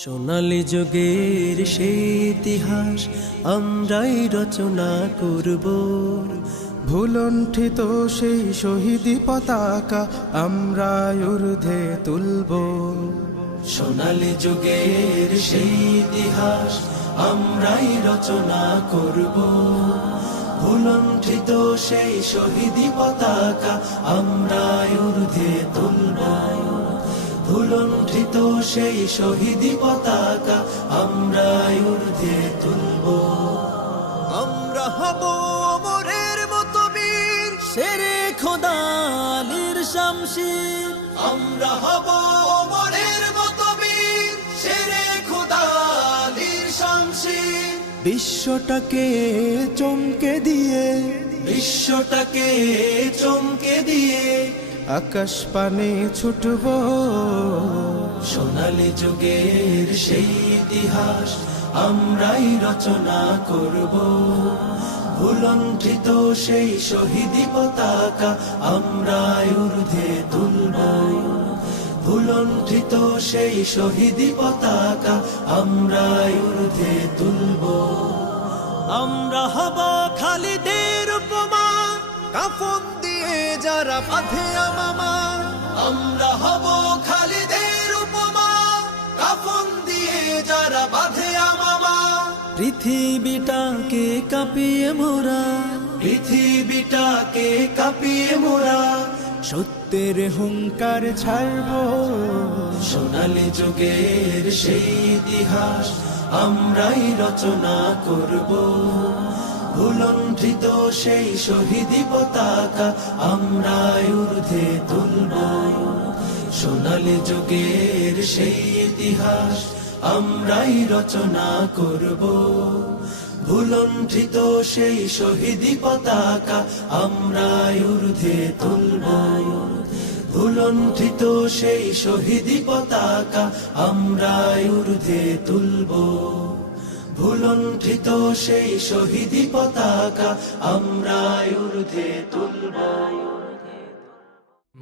সোনালী যুগের সেই ইতিহাস আমরাই রচনা করব। ভুলণ্ঠিত সেই শহীদি পতাকা আমরা ঊর্ধ্বে তুলব। সোনালী যুগের সেই ইতিহাস আমরাই রচনা করব। ভুলণ্ঠিত সেই শহীদি পতাকা আমরা ঊর্ধ্বে তুলব। ভুলণ্ঠিত সেই শহীদি পতাকা আমরা ঊর্ধ্বে তুলব। আমরা হব অমরের মতো বীর, শেরে খোদা আলীর শামশির। আমরা হব অমরের মতো বীর, শেরে খোদা আলীর শামশির। বিশ্বটাকে চমকে দিয়ে, বিশ্বটাকে চমকে দিয়ে আকাশ পানে ছুটব। সোনালী যুগের সেই ইতিহাস আমরাই রচনা করব। ভুলণ্ঠিত সেই শহীদি পতাকা আমরা ঊর্ধ্বে তুলব। ভুলণ্ঠিত সেই শহীদি পতাকা আমরা ঊর্ধ্বে তুলব। আমরা হব খালিদের উপমা, কাফন দিয়ে যারা বাঁধে আমামা। আমরা হব খালিদের উপমা, কাফন দিয়ে যারা বাঁধে আমামা। পৃথিবীটাকে কাঁপিয়ে মোরা, পৃথিবীটাকে কাঁপিয়ে মোরা সত্যের হুঙ্কার ছাড়ব। সোনালী যুগের সেই ইতিহাস আমরাই রচনা করব। ভুলণ্ঠিত সেই শহীদি পতাকা আমরা ঊর্ধ্বে তুলব। সোনালী যুগের সেই ইতিহাস আমরাই রচনা করব। ভুলণ্ঠিত সেই শহীদি পতাকা আমরা ঊর্ধ্বে তুলব। ভুলণ্ঠিত সেই শহীদি পতাকা আমরা ঊর্ধ্বে তুলব। ভুলণ্ঠিত সেই শহীদি পতাকা আমরা ঊর্ধ্বে তুলব।